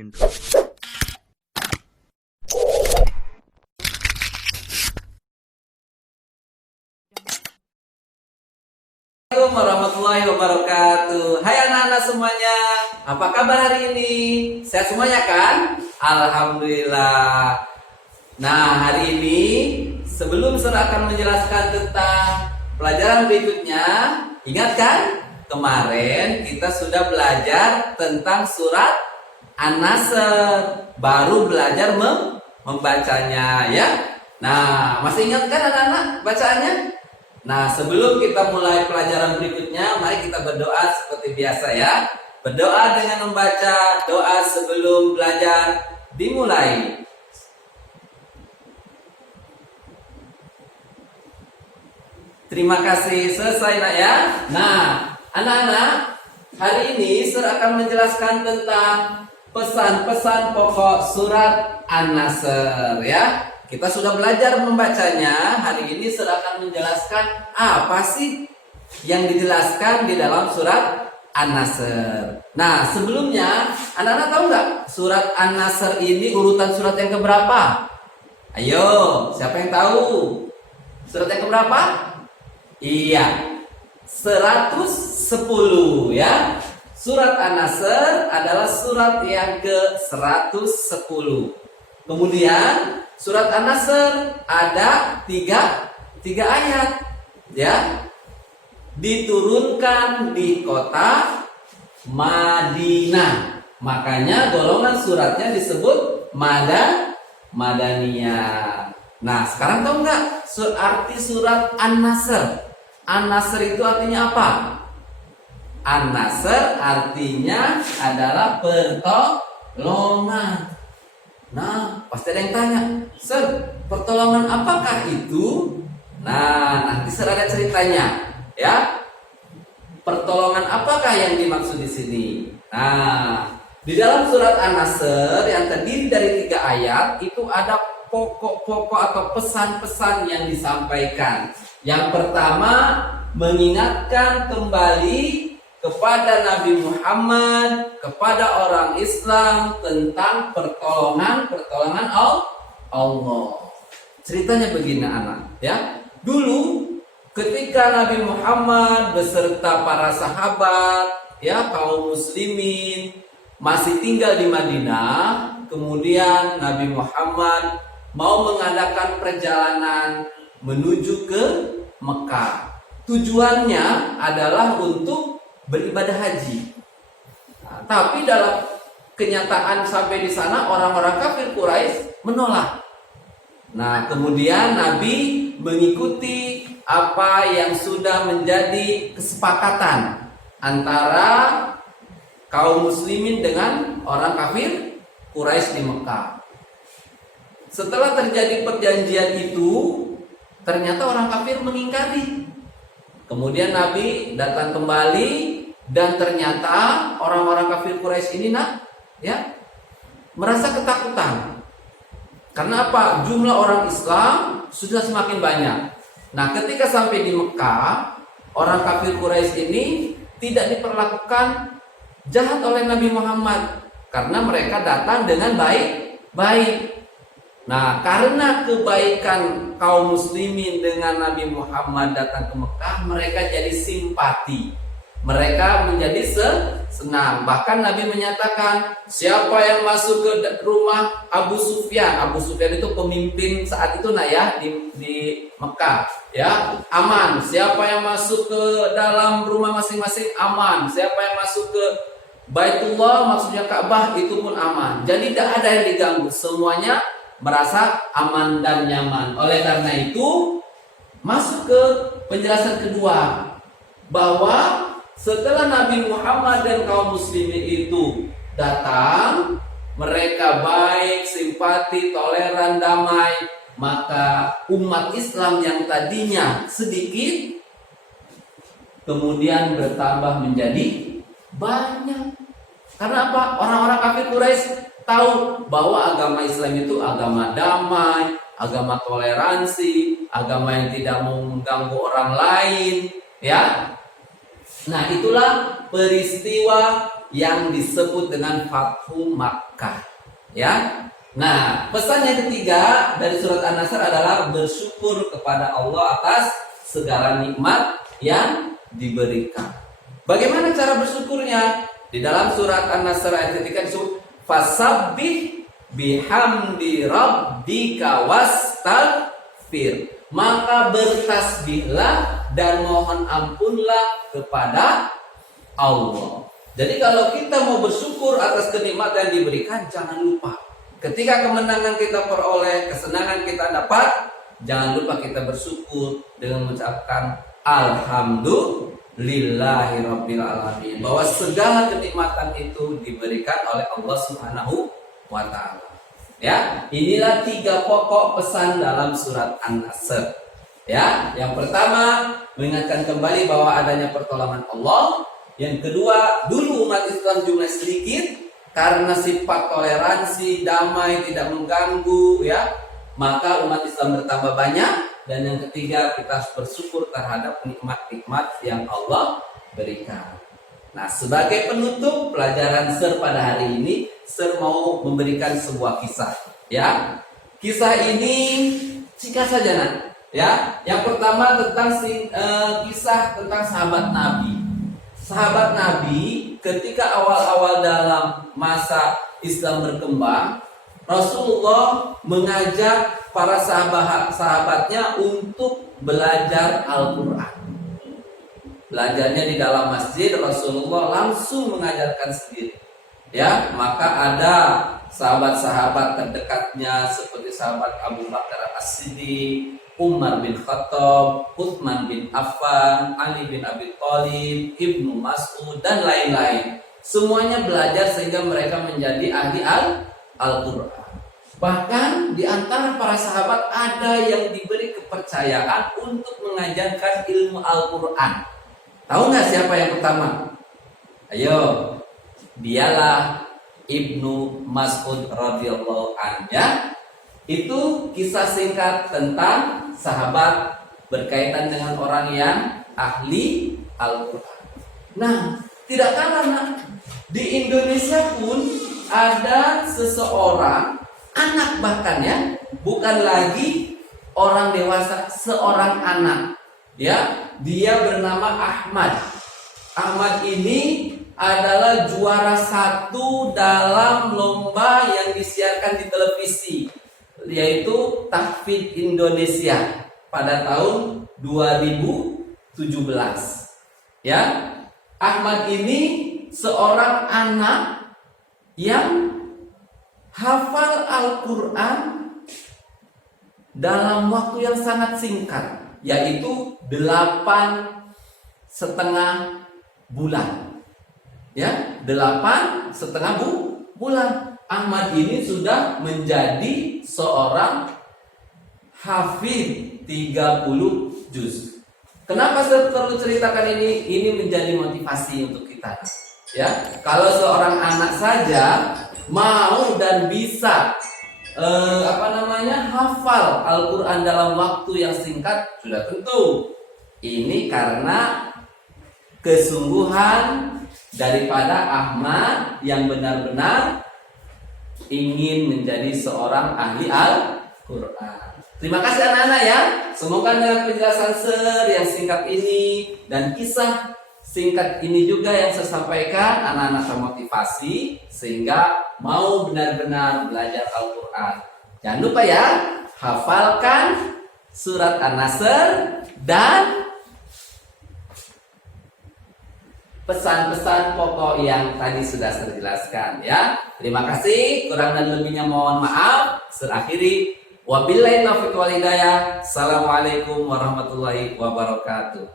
intro. Assalamualaikum warahmatullahi wabarakatuh. Hai anak-anak semuanya, apa kabar hari ini? Sehat semuanya kan? Alhamdulillah. Nah, hari ini sebelum saya akan menjelaskan tentang pelajaran berikutnya, ingat kan? Kemarin kita sudah belajar tentang surat An-Nasr, baru belajar membacanya ya. Nah, masih ingat kan anak-anak bacaannya? Nah, sebelum kita mulai pelajaran berikutnya, mari kita berdoa seperti biasa ya. Berdoa dengan membaca doa sebelum belajar dimulai. Terima kasih, selesai nak ya. Nah, anak-anak, hari ini Sur akan menjelaskan tentang pesan-pesan pokok surat An-Nasr ya. Kita sudah belajar membacanya. Hari ini Sur akan menjelaskan apa sih yang dijelaskan di dalam surat An-Nasr. Nah, sebelumnya anak-anak tahu nggak surat An-Nasr ini urutan surat yang keberapa? Ayo, siapa yang tahu? Surat yang keberapa? Iya, 110 ya. Surat An-Nasr adalah surat yang ke-110. Kemudian surat An-Nasr ada tiga ayat ya. Diturunkan di kota Madinah. Makanya golongan suratnya disebut Madaniyah. Nah, sekarang tahu nggak arti surat An-Nasr? An-Nasr itu artinya apa? An-Nasr artinya adalah pertolongan. Nah, pasti ada yang tanya, Sir, pertolongan apakah itu? Nah, nanti Sir ada ceritanya, ya. Pertolongan apakah yang dimaksud di sini? Nah, di dalam surat An-Nasr yang terdiri dari 3 ayat itu ada pokok-pokok atau pesan-pesan yang disampaikan. Yang pertama, mengingatkan kembali kepada Nabi Muhammad, kepada orang Islam tentang pertolongan Allah. Ceritanya begini anak, ya. Dulu ketika Nabi Muhammad beserta para sahabat, ya, kaum muslimin masih tinggal di Madinah, kemudian Nabi Muhammad mau mengadakan perjalanan menuju ke Mekah. Tujuannya adalah untuk beribadah haji. Nah, tapi dalam kenyataan sampai di sana orang-orang kafir Quraisy menolak. Nah, kemudian Nabi mengikuti apa yang sudah menjadi kesepakatan antara kaum muslimin dengan orang kafir Quraisy di Mekah. Setelah terjadi perjanjian itu, ternyata orang kafir mengingkari. Kemudian Nabi datang kembali dan ternyata orang-orang kafir Quraisy ini merasa ketakutan. Karena apa? Jumlah orang Islam sudah semakin banyak. Nah, ketika sampai di Mekah, orang kafir Quraisy ini tidak diperlakukan jahat oleh Nabi Muhammad karena mereka datang dengan baik. Nah, karena kebaikan kaum muslimin dengan Nabi Muhammad datang ke Mekah, mereka jadi simpati. Mereka menjadi senang. Bahkan Nabi menyatakan, siapa yang masuk ke rumah Abu Sufyan. Abu Sufyan itu pemimpin saat itu di Mekah, ya, aman. Siapa yang masuk ke dalam rumah masing-masing aman. Siapa yang masuk ke Baitullah, maksudnya Ka'bah, itu pun aman. Jadi tidak ada yang diganggu. Semuanya merasa aman dan nyaman. Oleh karena itu, masuk ke penjelasan kedua, bahwa setelah Nabi Muhammad dan kaum muslimin itu datang, mereka baik, simpati, toleran, damai, maka umat Islam yang tadinya sedikit kemudian bertambah menjadi banyak. Karena apa? Orang-orang kafir Quraisy tahu bahwa agama Islam itu agama damai, agama toleransi, agama yang tidak mengganggu orang lain, ya. Nah, itulah peristiwa yang disebut dengan Fathu Makkah. Ya. Nah, pesan yang ketiga dari surat An-Nasr adalah bersyukur kepada Allah atas segala nikmat yang diberikan. Bagaimana cara bersyukurnya? Di dalam surat An-Nasr ayat ketiga disebut fasabbih bihamdi rabbika wastaghfir. Maka bertasbihlah dan mohon ampunlah kepada Allah. Jadi kalau kita mau bersyukur atas kenikmatan yang diberikan, jangan lupa ketika kemenangan kita peroleh, kesenangan kita dapat, jangan lupa kita bersyukur dengan mengucapkan alhamdulillahirabbil alamin, bahwa segala kenikmatan itu diberikan oleh Allah Subhanahu wa taala. Ya, inilah 3 pokok pesan dalam surat An-Nasr. Ya, yang pertama mengingatkan kembali bahwa adanya pertolongan Allah. Yang kedua, dulu umat Islam jumlah sedikit, karena sifat toleransi, damai, tidak mengganggu, ya, maka umat Islam bertambah banyak. Dan yang ketiga, kita harus bersyukur terhadap nikmat-nikmat yang Allah berikan. Nah, sebagai penutup pelajaran SER pada hari ini, SER mau memberikan sebuah kisah. Ya, kisah ini singkat saja, nak. Ya, yang pertama tentang kisah tentang sahabat Nabi. Sahabat Nabi ketika awal-awal dalam masa Islam berkembang, Rasulullah mengajak para sahabatnya untuk belajar Al-Quran. Belajarnya di dalam masjid, Rasulullah langsung mengajarkan sendiri. Ya, maka ada sahabat-sahabat terdekatnya seperti sahabat Abu Bakar As-Siddiq, Umar bin Khattab, Utsman bin Affan, Ali bin Abi Thalib, Ibnu Mas'ud, dan lain-lain. Semuanya belajar sehingga mereka menjadi ahli Al-Quran. Bahkan di antara para sahabat ada yang diberi kepercayaan untuk mengajarkan ilmu Al-Quran. Tahu nggak siapa yang pertama? Ayo, dialah Ibnu Mas'ud radhiyallahu anhu. Ya, itu kisah singkat tentang sahabat berkaitan dengan orang yang ahli Al-Quran. Nah, tidak kalah, di Indonesia pun ada seseorang, anak bahkan, ya, bukan lagi orang dewasa, seorang anak. Ya, dia bernama Ahmad. Ahmad ini adalah juara 1 dalam lomba yang disiarkan di televisi, yaitu Tahfidz Indonesia pada tahun 2017. Ya, Ahmad ini seorang anak yang hafal Al-Quran dalam waktu yang sangat singkat, yaitu 8,5 bulan. Ya, 8,5 bulan. Ahmad ini sudah menjadi seorang hafidz 30 juz. Kenapa saya perlu ceritakan ini? Ini menjadi motivasi untuk kita. Ya, kalau seorang anak saja mau dan bisa hafal Al-Quran dalam waktu yang singkat, sudah tentu ini karena kesungguhan daripada Ahmad yang benar-benar ingin menjadi seorang ahli Al-Quran. Terima kasih anak-anak, ya. Semoga dengan penjelasan SER yang singkat ini dan kisah singkat ini juga yang saya sampaikan, anak-anak termotivasi sehingga mau benar-benar belajar Al-Quran. Jangan lupa, ya, hafalkan surat An-Nasr dan pesan-pesan pokok yang tadi sudah saya jelaskan, ya. Terima kasih, kurang dan lebihnya mohon maaf. Terakhiri, wabillahi taufiq wal hidayah. Assalamualaikum warahmatullahi wabarakatuh.